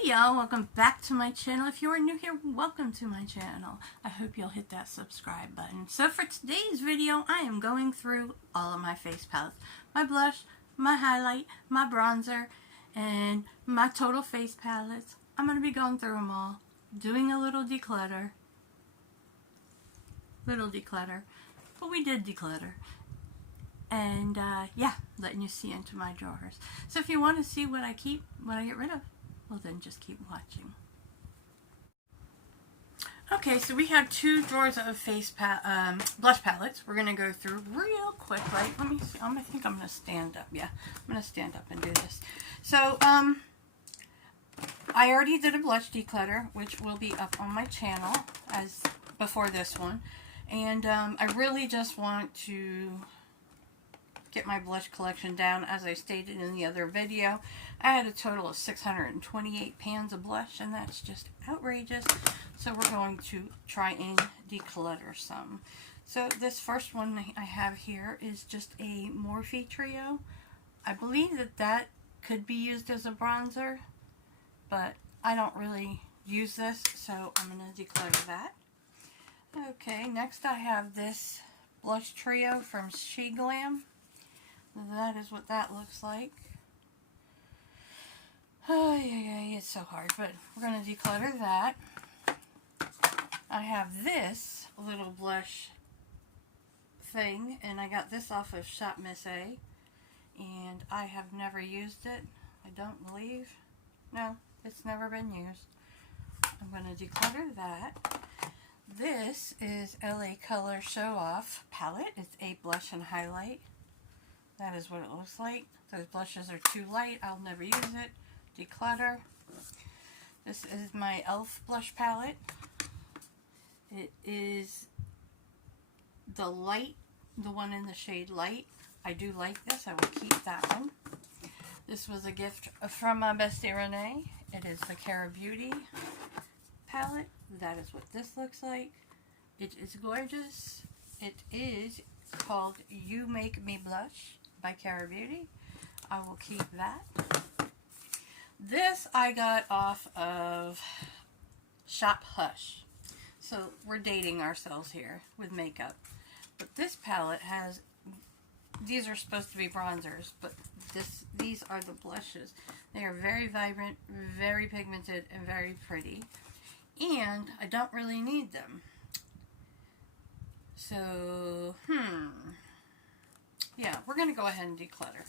Hey y'all, welcome back to my channel. If you are new here, welcome to my channel. I hope you'll hit that subscribe button. So for today's video, I am going through all of my face palettes. My blush, my highlight, my bronzer, and my total face palettes. I'm going to be going through them all, doing a little declutter. But we did declutter. And yeah, letting you see into my drawers. So if you want to see what I keep, what I get rid of, well then just keep watching. Okay, so we have two drawers of blush palettes. We're going to go through real quick, right? Let me see. I think I'm going to stand up. Yeah, I'm going to stand up and do this. So, I already did a blush declutter, which will be up on my channel as before this one. And I really just want to get my blush collection down. As I stated in the other video, I had a total of 628 pans of blush, and that's just outrageous. So we're going to try and declutter some. So this first one I have here is just a Morphe Trio. I believe that could be used as a bronzer, but I don't really use this, so I'm going to declutter that. Okay, next I have this blush trio from She Glam. That is what that looks like. Oh, yeah, it's so hard, but we're going to declutter that. I have this little blush thing, and I got this off of Shop Miss A, and I have never used it. I don't believe. No, it's never been used. I'm going to declutter that. This is LA Color Show Off palette. It's a blush and highlight. That is what it looks like. Those blushes are too light. I'll never use it. Declutter. This is my e.l.f. blush palette. It is the light, the one in the shade light. I do like this. I will keep that one. This was a gift from my bestie Renee. It is the Cara Beauty palette. That is what this looks like. It is gorgeous. It is called You Make Me Blush by Cara Beauty. I will keep that. This I got off of Shop Hush. So we're dating ourselves here with makeup. But this palette has, these are supposed to be bronzers, but these are the blushes. They are very vibrant, very pigmented, and very pretty. And I don't really need them. So, yeah, we're going to go ahead and declutter.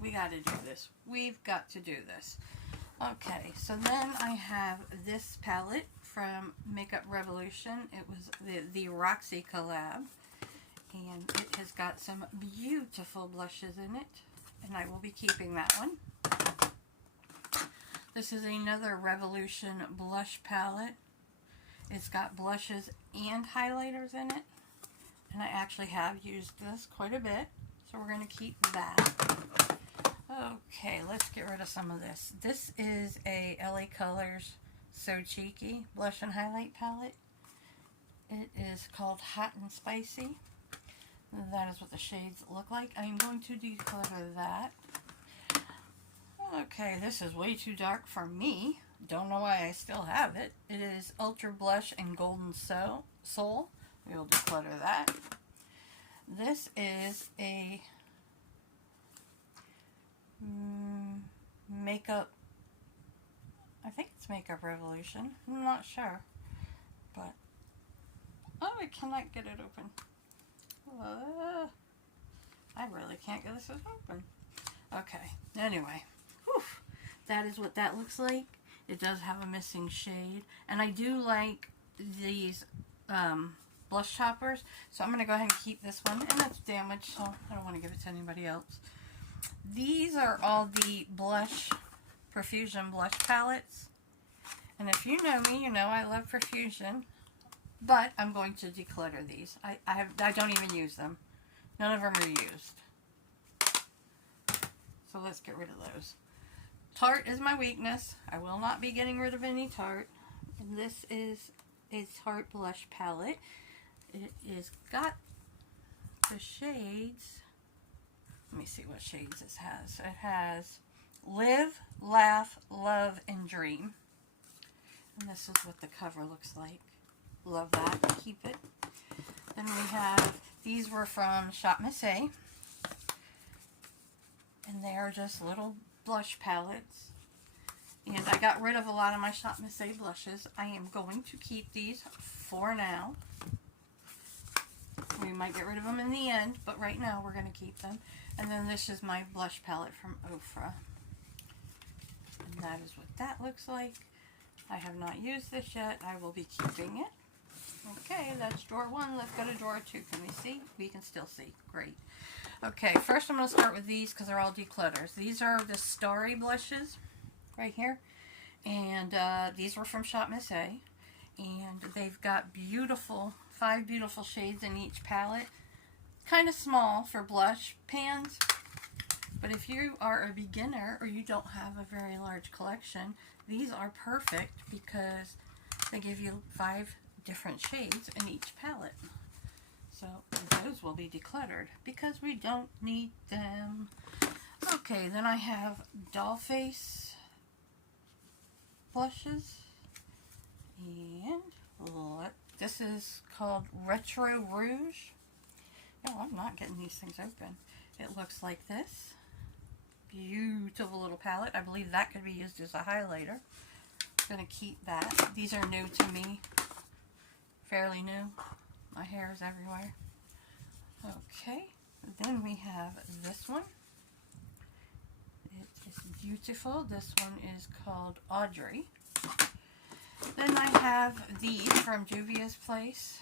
We got to do this. We've got to do this. Okay, so then I have this palette from Makeup Revolution. It was the Roxy collab. And it has got some beautiful blushes in it. And I will be keeping that one. This is another Revolution blush palette. It's got blushes and highlighters in it. And I actually have used this quite a bit. So we're going to keep that. Okay, let's get rid of some of this. This is a LA Colors So Cheeky blush and highlight palette. It is called Hot and Spicy. That is what the shades look like. I'm going to declutter that. Okay, this is way too dark for me. Don't know why I still have it. It is Ultra Blush and Golden Soul. We will declutter that. This is a makeup, I think it's Makeup Revolution. I'm not sure. But, oh, I cannot get it open. I really can't get this open. Okay, anyway. Whew, that is what that looks like. It does have a missing shade. And I do like these blush choppers. So I'm going to go ahead and keep this one. And that's damaged, so I don't want to give it to anybody else. These are all the blush, Profusion blush palettes. And if you know me, you know I love Profusion. But I'm going to declutter these. I don't even use them. None of them are used. So let's get rid of those. Tarte is my weakness. I will not be getting rid of any Tarte. And this is a Tarte blush palette. It is got the shades. Let me see what shades this has. It has Live, Laugh, Love, and Dream. And this is what the cover looks like. Love that. Keep it. Then we have, these were from Shop Miss A. And they are just little blush palettes. And I got rid of a lot of my Shop Miss A blushes. I am going to keep these for now. We might get rid of them in the end, but right now we're going to keep them. And then this is my blush palette from Ofra. And that is what that looks like. I have not used this yet. I will be keeping it. Okay, that's drawer 1. Let's go to drawer 2. Can we see? We can still see. Great. Okay, first I'm going to start with these because they're all declutters. These are the Starry blushes right here. And these were from Shop Miss A. And they've got beautiful, 5 beautiful shades in each palette. Kind of small for blush pans. But if you are a beginner or you don't have a very large collection, these are perfect because they give you 5 different shades in each palette. So those will be decluttered because we don't need them. Okay, then I have Dollface blushes. And this is called Retro Rouge. Oh, I'm not getting these things open. It looks like this. Beautiful little palette. I believe that could be used as a highlighter. I'm going to keep that. These are new to me. Fairly new. My hair is everywhere. Okay. Then we have this one. It is beautiful. This one is called Audrey. Then I have these from Juvia's Place.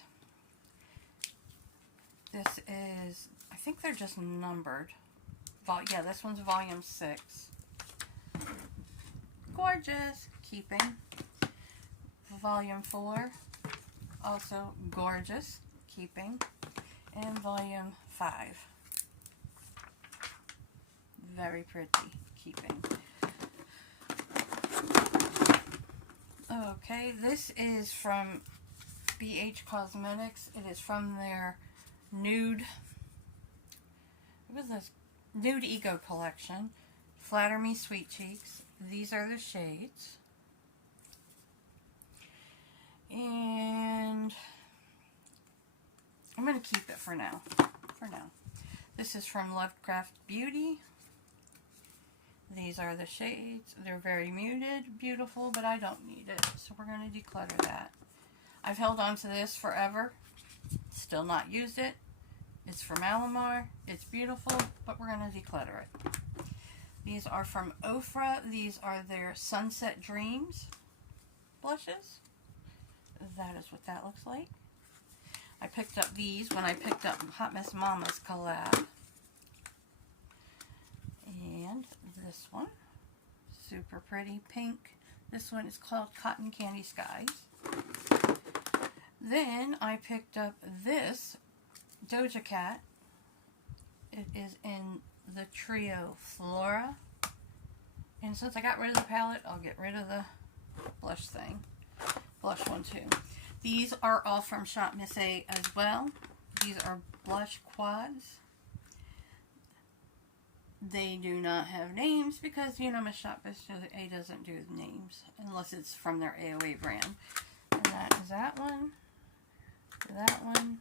This is, I think they're just numbered. Yeah, this one's volume 6. Gorgeous. Keeping. Volume 4. Also gorgeous. Keeping. And volume 5. Very pretty. Keeping. Okay, this is from BH Cosmetics. It is from their nude, what was this? Nude Ego collection. Flatter Me Sweet Cheeks. These are the shades. And I'm going to keep it for now. This is from Lovecraft Beauty. These are the shades. They're very muted, beautiful, but I don't need it. So we're going to declutter that. I've held on to this forever. Still not used it. It's from Alamar. It's beautiful, but we're going to declutter it. These are from Ofra. These are their Sunset Dreams blushes. That is what that looks like. I picked up these when I picked up Hot Mess Mama's collab. And this one, super pretty pink. This one is called Cotton Candy Skies. Then I picked up this Doja Cat. It is in the trio Flora. And since I got rid of the palette, I'll get rid of the blush thing. Blush one too. These are all from Shop Miss A as well. These are blush quads. They do not have names because, you know, Miss Shop Miss A doesn't do names unless it's from their AOA brand. And that is that one, that one,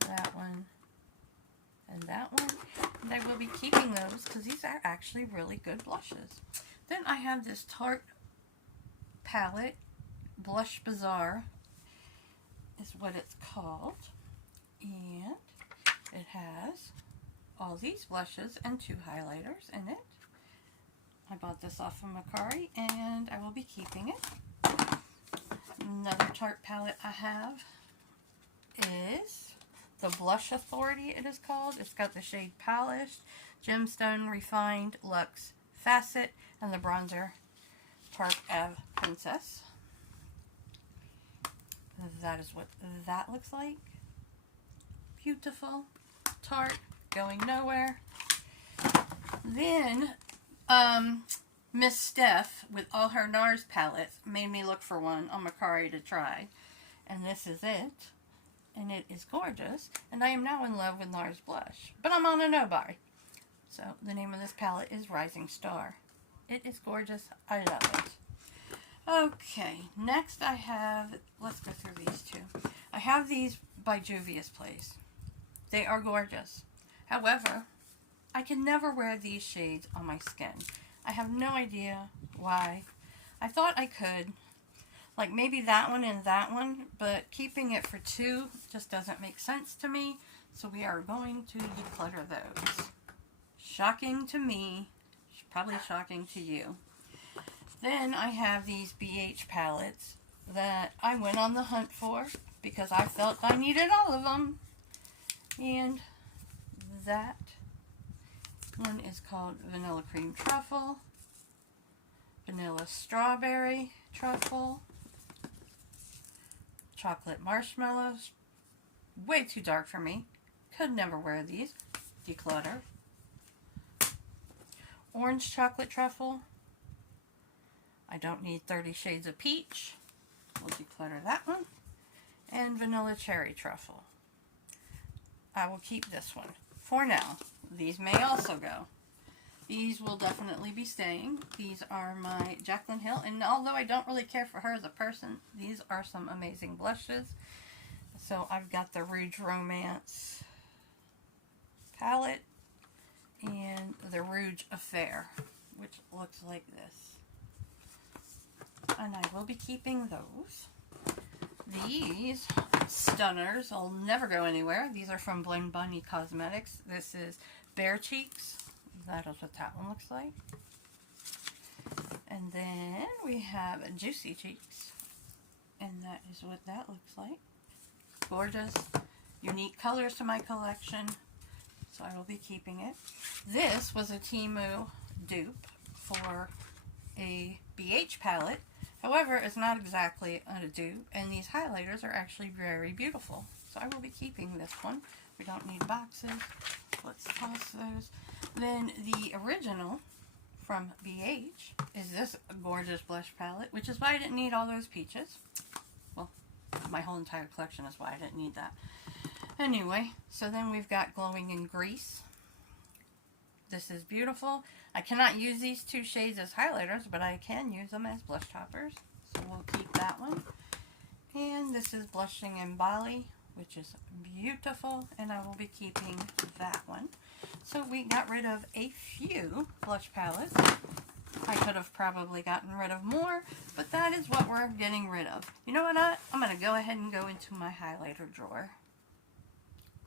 that one, and that one. And I will be keeping those because these are actually really good blushes. Then I have this Tarte palette, Blush Bazaar is what it's called. And it has all these blushes and 2 highlighters in it. I bought this off of Macari and I will be keeping it. Another Tarte palette I have is the Blush Authority, it is called. It's got the shade Polished, Gemstone, Refined, Luxe, Facet, and the bronzer Park Ave Princess. That is what that looks like. Beautiful. Tarte. Going nowhere. Then, Miss Steph, with all her NARS palettes, made me look for one on Macari to try. And this is it. And it is gorgeous. And I am now in love with NARS blush. But I'm on a no-buy. So the name of this palette is Rising Star. It is gorgeous. I love it. Okay, next I have, let's go through these two. I have these by Juvia's Place. They are gorgeous. However, I can never wear these shades on my skin. I have no idea why. I thought I could. Like maybe that one and that one, but keeping it for two just doesn't make sense to me. So we are going to declutter those. Shocking to me. Probably shocking to you. Then I have these BH palettes that I went on the hunt for because I felt I needed all of them. And that one is called Vanilla Cream Truffle, Vanilla Strawberry Truffle, Chocolate Marshmallows. Way too dark for me. Could never wear these. Declutter. Orange Chocolate Truffle. I don't need 30 Shades of Peach. We'll declutter that one. And Vanilla Cherry Truffle. I will keep this one for now. These may also go. These will definitely be staying. These are my Jaclyn Hill, and although I don't really care for her as a person, these are some amazing blushes. So I've got the Rouge Romance palette and the Rouge Affair, which looks like this. And I will be keeping those. These stunners will never go anywhere. These are from Blend Bunny Cosmetics. This is Bare Cheeks. That is what that one looks like. And then we have Juicy Cheeks. And that is what that looks like. Gorgeous. Unique colors to my collection. So I will be keeping it. This was a Temu dupe for a BH palette. However, it's not exactly a dupe, and these highlighters are actually very beautiful. So I will be keeping this one. We don't need boxes. Let's toss those. Then the original from BH is this gorgeous blush palette, which is why I didn't need all those peaches. Well, my whole entire collection is why I didn't need that. Anyway, so then we've got Glowing in Grease. This is beautiful. I cannot use these two shades as highlighters, but I can use them as blush toppers. So we'll keep that one. And this is Blushing in Bali, which is beautiful, and I will be keeping that one. So we got rid of a few blush palettes. I could have probably gotten rid of more, but that is what we're getting rid of. You know what? I'm going to go ahead and go into my highlighter drawer.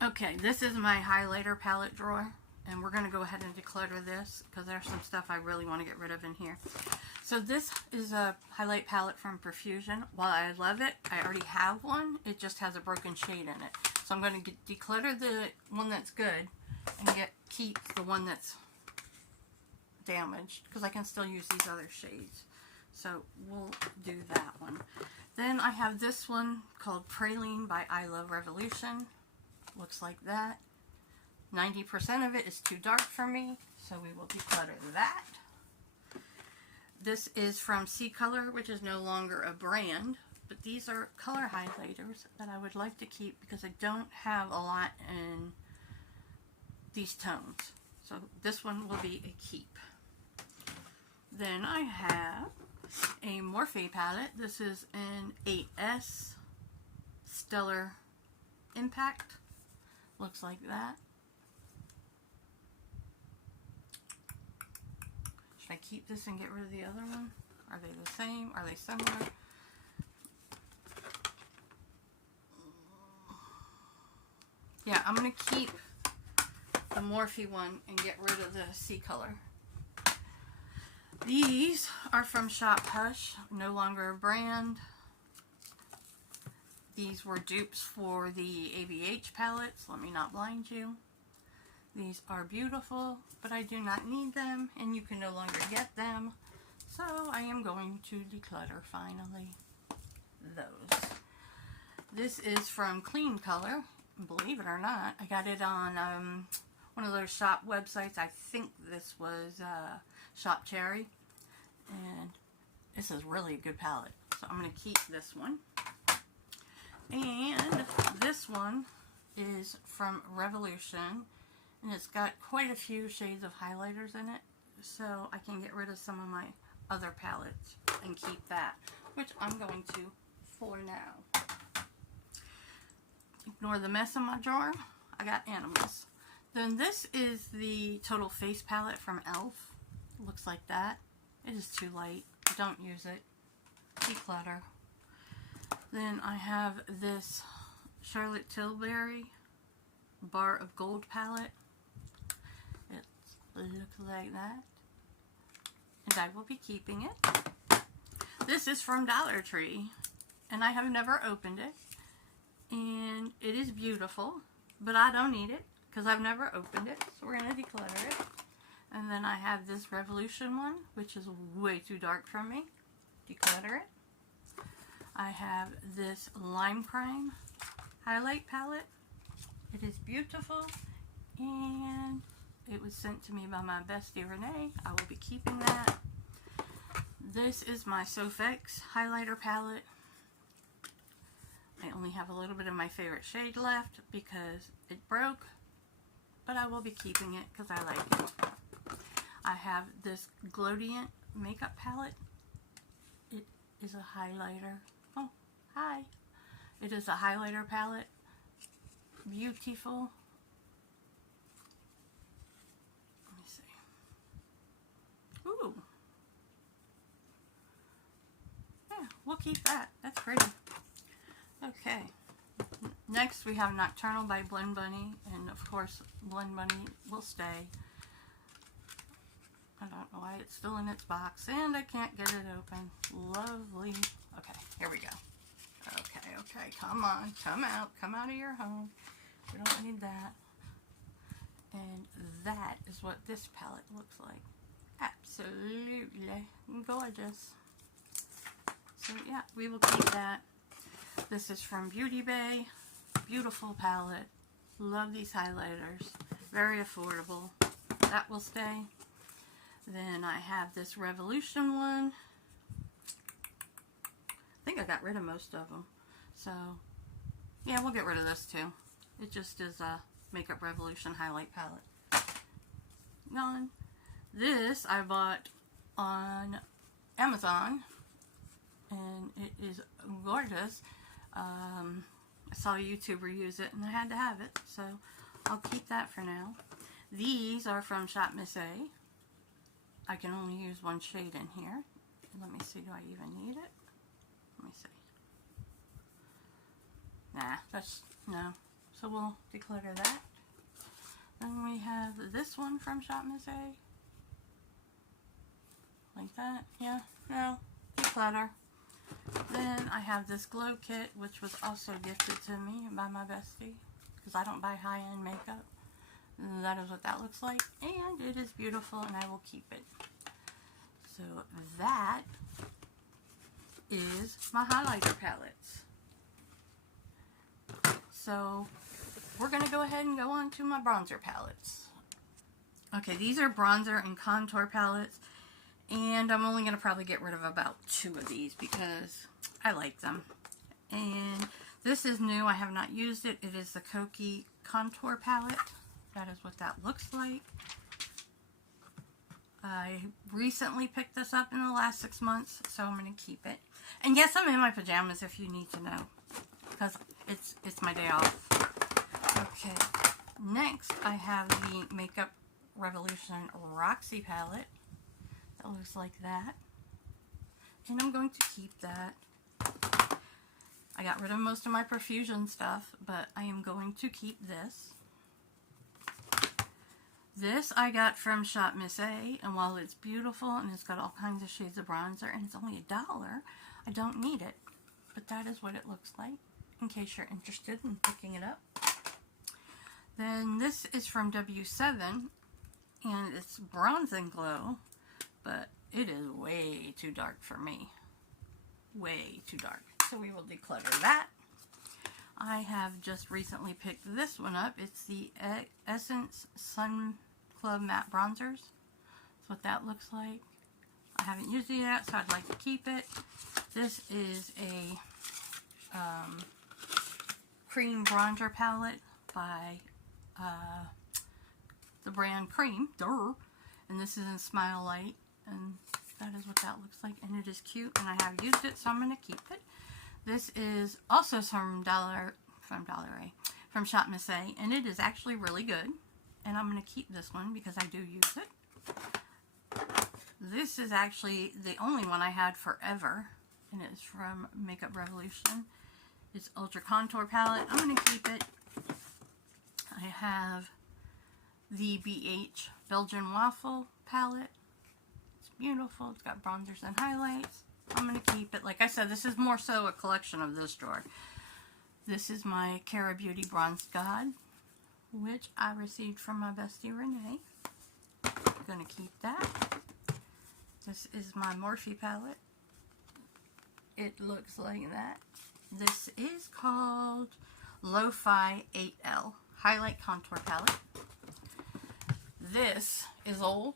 Okay, this is my highlighter palette drawer. And we're going to go ahead and declutter this because there's some stuff I really want to get rid of in here. So this is a highlight palette from Profusion. While I love it, I already have one. It just has a broken shade in it. So I'm going to declutter the one that's good and keep the one that's damaged because I can still use these other shades. So we'll do that one. Then I have this one called Praline by I Love Revolution. Looks like that. 90% of it is too dark for me, so we will declutter that. This is from C Color, which is no longer a brand, but these are color highlighters that I would like to keep because I don't have a lot in these tones. So this one will be a keep. Then I have a Morphe palette. This is an 8S Stellar Impact. Looks like that. Should I keep this and get rid of the other one? Are they the same? Are they similar? Yeah, I'm going to keep the Morphe one and get rid of the C Color. These are from Shop Hush, no longer a brand. These were dupes for the ABH palettes. Let me not blind you. These are beautiful, but I do not need them, and you can no longer get them. So I am going to declutter, finally, those. This is from Clean Color. Believe it or not, I got it on one of those shop websites. I think this was Shop Cherry, and this is really a good palette. So I'm going to keep this one. And this one is from Revolution. And it's got quite a few shades of highlighters in it, so I can get rid of some of my other palettes and keep that, which I'm going to for now. Ignore the mess in my drawer. I got animals. Then this is the Total Face palette from e.l.f. It looks like that. It is too light. Don't use it. Declutter. Then I have this Charlotte Tilbury Bar of Gold palette. It looks like that. And I will be keeping it. This is from Dollar Tree. And I have never opened it. And it is beautiful. But I don't need it because I've never opened it. So we're going to declutter it. And then I have this Revolution one, which is way too dark for me. Declutter it. I have this Lime Crime highlight palette. It is beautiful, and it was sent to me by my bestie Renee. I will be keeping that. This is my Sofx highlighter palette. I only have a little bit of my favorite shade left because it broke, but I will be keeping it because I like it. I have this Glowdient makeup palette. It is a highlighter. Oh, hi. It is a highlighter palette. Beautiful. Let me see. Ooh. Yeah, we'll keep that. That's pretty. Okay. Next we have Nocturnal by Blend Bunny. And of course, Blend Bunny will stay. I don't know why it's still in its box. And I can't get it open. Lovely. Okay, here we go. Okay, come on, come out of your home. We don't need that. And that is what this palette looks like. Absolutely gorgeous. So yeah, we will keep that. This is from Beauty Bay. Beautiful palette. Love these highlighters. Very affordable. That will stay. Then I have this Revolution one. I think I got rid of most of them. So, yeah, we'll get rid of this too. It just is a Makeup Revolution highlight palette. Gone. This I bought on Amazon, and it is gorgeous. I saw a YouTuber use it, and I had to have it, so I'll keep that for now. These are from Shop Miss A. I can only use one shade in here. Let me see, do I even need it? Let me see. Nah, no. So we'll declutter that. Then we have this one from Shop Miss A. Like that. Yeah, no. Declutter. Then I have this glow kit, which was also gifted to me by my bestie. Because I don't buy high-end makeup. That is what that looks like. And it is beautiful, and I will keep it. So that is my highlighter palettes. So we're going to go ahead and go on to my bronzer palettes. Okay, these are bronzer and contour palettes. And I'm only going to probably get rid of about 2 of these because I like them. And this is new. I have not used it. It is the Kokie Contour Palette. That is what that looks like. I recently picked this up in the last 6 months, so I'm going to keep it. And yes, I'm in my pajamas if you need to know, because it's my day off. Okay, next I have the Makeup Revolution Roxy palette. That looks like that. And I'm going to keep that. I got rid of most of my Profusion stuff, but I am going to keep this. This I got from Shop Miss A, and while it's beautiful and it's got all kinds of shades of bronzer and it's only $1, I don't need it. But that is what it looks like, in case you're interested in picking it up. Then this is from W7, and it's Bronze and Glow, but it is way too dark for me. Way too dark. So we will declutter that. I have just recently picked this one up. It's the Essence Sun Club Matte Bronzers. That's what that looks like. I haven't used it yet, so I'd like to keep it. This is a cream bronzer palette by the brand Cream, and this is in Smile Light, and that is what that looks like, and it is cute, and I have used it, so I'm going to keep it. This is also from Shop Miss A, and it is actually really good, and I'm going to keep this one because I do use it. This is actually the only one I had forever, and it's from Makeup Revolution. It's Ultra Contour Palette. I'm going to keep it. I have the BH Belgian Waffle Palette. It's beautiful. It's got bronzers and highlights. I'm going to keep it. Like I said, this is more so a collection of this drawer. This is my Cara Beauty Bronze God, which I received from my bestie Renee. I'm going to keep that. This is my Morphe palette. It looks like that. This is called Lo-Fi 8L Highlight Contour Palette. This is old.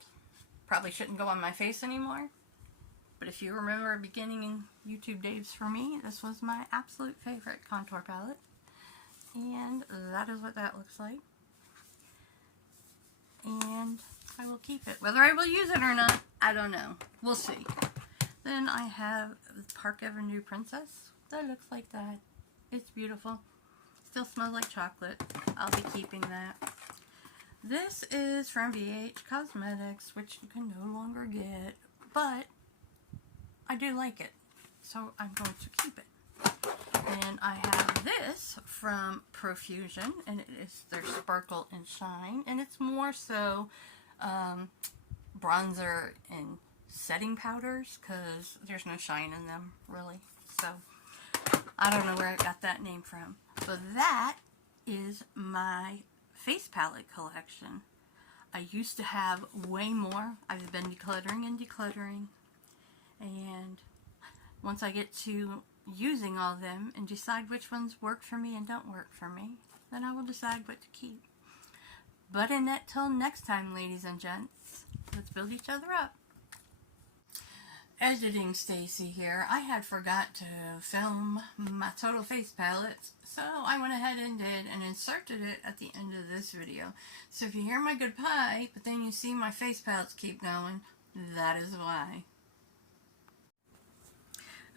Probably shouldn't go on my face anymore. But if you remember beginning in YouTube days for me, this was my absolute favorite contour palette. And that is what that looks like. And I will keep it. Whether I will use it or not, I don't know. We'll see. Then I have the Park Avenue Princess. That looks like that. It's beautiful. Still smells like chocolate. I'll be keeping that. This is from BH Cosmetics, which you can no longer get, but I do like it, so I'm going to keep it. And I have this from Profusion, and it is their Sparkle and Shine, and it's more so bronzer and setting powders, because there's no shine in them, really. So, I don't know where I got that name from. So that is my face palette collection. I used to have way more. I've been decluttering and decluttering. And once I get to using all of them and decide which ones work for me and don't work for me, then I will decide what to keep. But until next time, ladies and gents, let's build each other up. Editing Stacy here. I had forgot to film my total face palettes, so I went ahead and did and inserted it at the end of this video. So if you hear my goodbye, but then you see my face palettes keep going, that is why.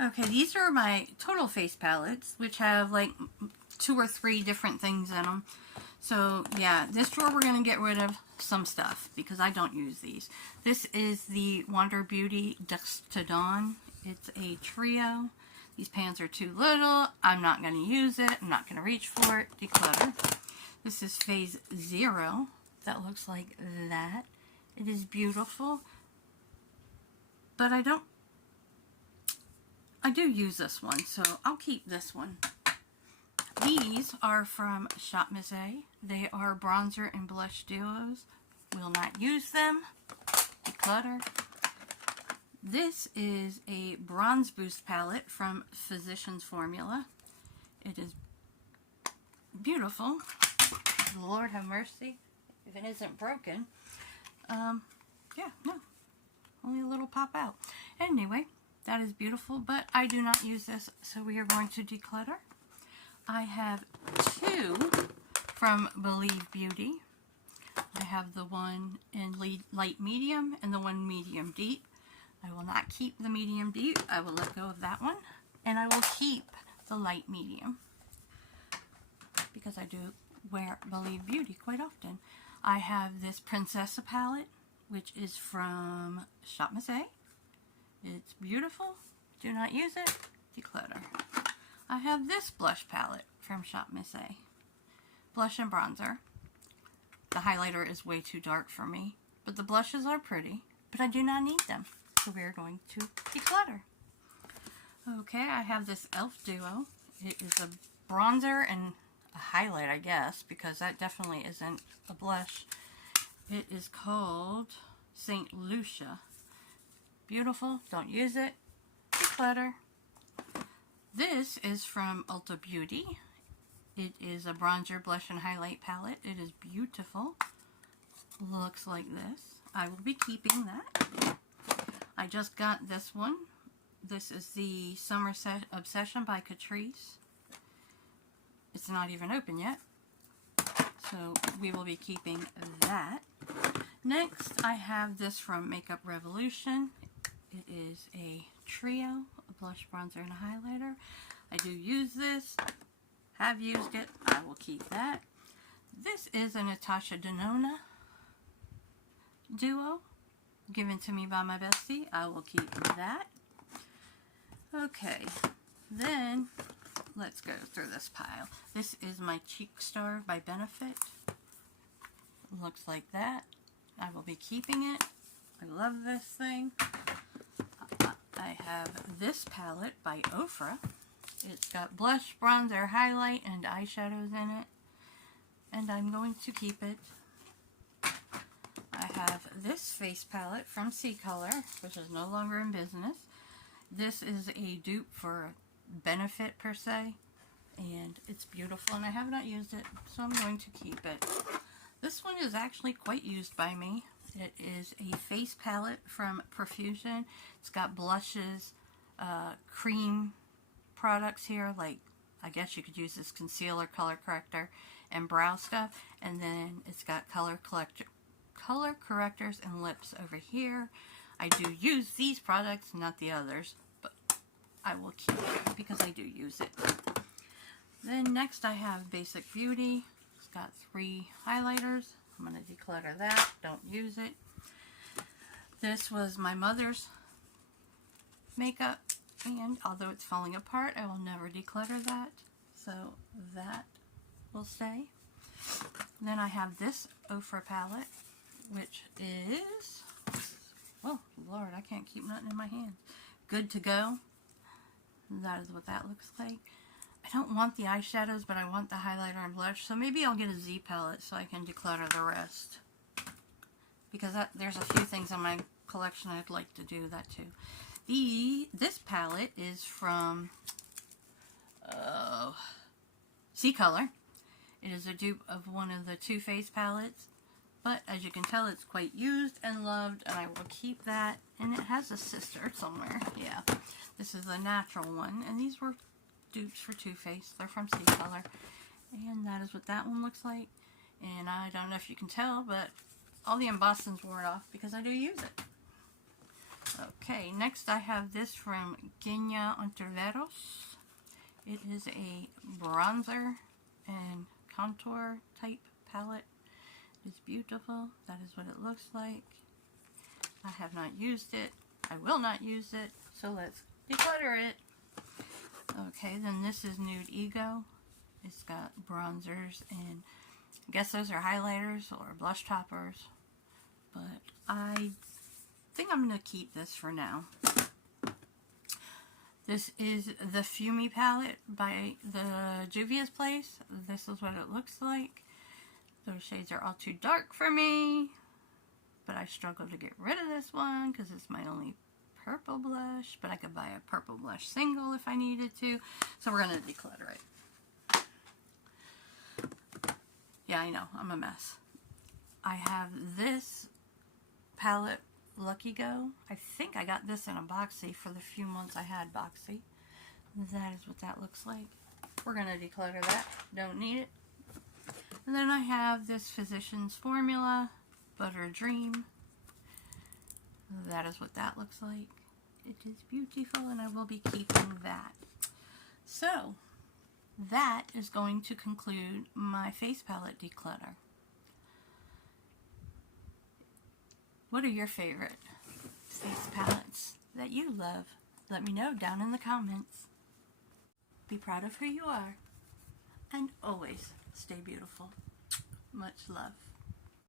Okay, these are my total face palettes, which have like 2 or 3 different things in them. So yeah, this drawer we're going to get rid of some stuff because I don't use these. This is the Wander Beauty Dusk to Dawn. It's a trio. These pans are too little. I'm not going to use it. I'm not going to reach for it. Declutter. This is Phase 0. That looks like that. It is beautiful. But I do use this one, so I'll keep this one. These are from Shop Miss A. They are bronzer and blush duos. Will not use them. Declutter. This is a Bronze Boost palette from Physicians Formula. It is beautiful. Lord have mercy if it isn't broken. Yeah, no. Only a little pop out. Anyway, that is beautiful, but I do not use this, so we are going to declutter. I have 2 from Believe Beauty. I have the one in light medium and the one medium deep. I will not keep the medium deep. I will let go of that one. And I will keep the light medium because I do wear Believe Beauty quite often. I have this Princessa palette, which is from Shop Miss A. It's beautiful. Do not use it. Declutter. I have this blush palette from Shop Miss A. Blush and bronzer. The highlighter is way too dark for me, but the blushes are pretty, but I do not need them. So we are going to declutter. Okay, I have this e.l.f. duo. It is a bronzer and a highlight, I guess, because that definitely isn't a blush. It is called St. Lucia. Beautiful. Don't use it. Declutter. This is from Ulta Beauty. It is a bronzer, blush, and highlight palette. It is beautiful. Looks like this. I will be keeping that. I just got this one. This is the Summer Obsession by Catrice. It's not even open yet. So So we will be keeping that. Next, I have this from Makeup Revolution. It is a trio, a blush, bronzer, and a highlighter. I do use this, have used it, I will keep that. This is a Natasha Denona duo, given to me by my bestie. I will keep that. Okay, then let's go through this pile. This is my Cheek Star by Benefit. Looks like that. I will be keeping it. I love this thing. I have this palette by Ofra. It's got blush, bronzer, highlight, and eyeshadows in it. And I'm going to keep it. I have this face palette from C Color, which is no longer in business. This is a dupe for Benefit per se. And it's beautiful, and I have not used it, so I'm going to keep it. This one is actually quite used by me. It is a face palette from Profusion. It's got blushes, cream products here, like I guess you could use this concealer, color corrector, and brow stuff. And then it's got color correctors and lips over here. I do use these products, not the others, but I will keep it because I do use it. Then next I have Basic Beauty. It's got 3 highlighters. I'm going to declutter that. Don't use it. This was my mother's makeup, and although it's falling apart, I will never declutter that. So that will stay. Then I have this Ofra palette, which is, oh Lord, I can't keep nothing in my hand. Good to Go. That is what that looks like. I don't want the eyeshadows, but I want the highlighter and blush, so maybe I'll get a Z palette so I can declutter the rest. Because there's a few things in my collection I'd like to do that too. This palette is from C Color. It is a dupe of one of the Too Faced palettes, but as you can tell, it's quite used and loved, and I will keep that. And it has a sister somewhere. Yeah, this is a natural one, and these were dupes for Too Faced. They're from C Color, and that is what that one looks like. And I don't know if you can tell, but all the embossing's worn off because I do use it. Okay, next I have this from Genia Ontiveros. It is a bronzer and contour type palette. It's beautiful. That is what it looks like. I have not used it. I will not use it. So let's declutter it. Okay, then this is Nude Ego. It's got bronzers and I guess those are highlighters or blush toppers. But I think I'm going to keep this for now. This is the Fumi palette by the Juvia's Place. This is what it looks like. Those shades are all too dark for me, but I struggle to get rid of this one because it's my only purple blush, but I could buy a purple blush single if I needed to, so we're going to declutter it. Yeah, I know, I'm a mess. I have this palette, Lucky Go. I think I got this in a boxy for the few months I had boxy. That is what that looks like. We're going to declutter that. Don't need it. And then I have this Physicians Formula, Butter Dream. That is what that looks like. It is beautiful, and I will be keeping that. So, that is going to conclude my face palette declutter. What are your favorite face palettes that you love? Let me know down in the comments. Be proud of who you are, and always stay beautiful. Much love.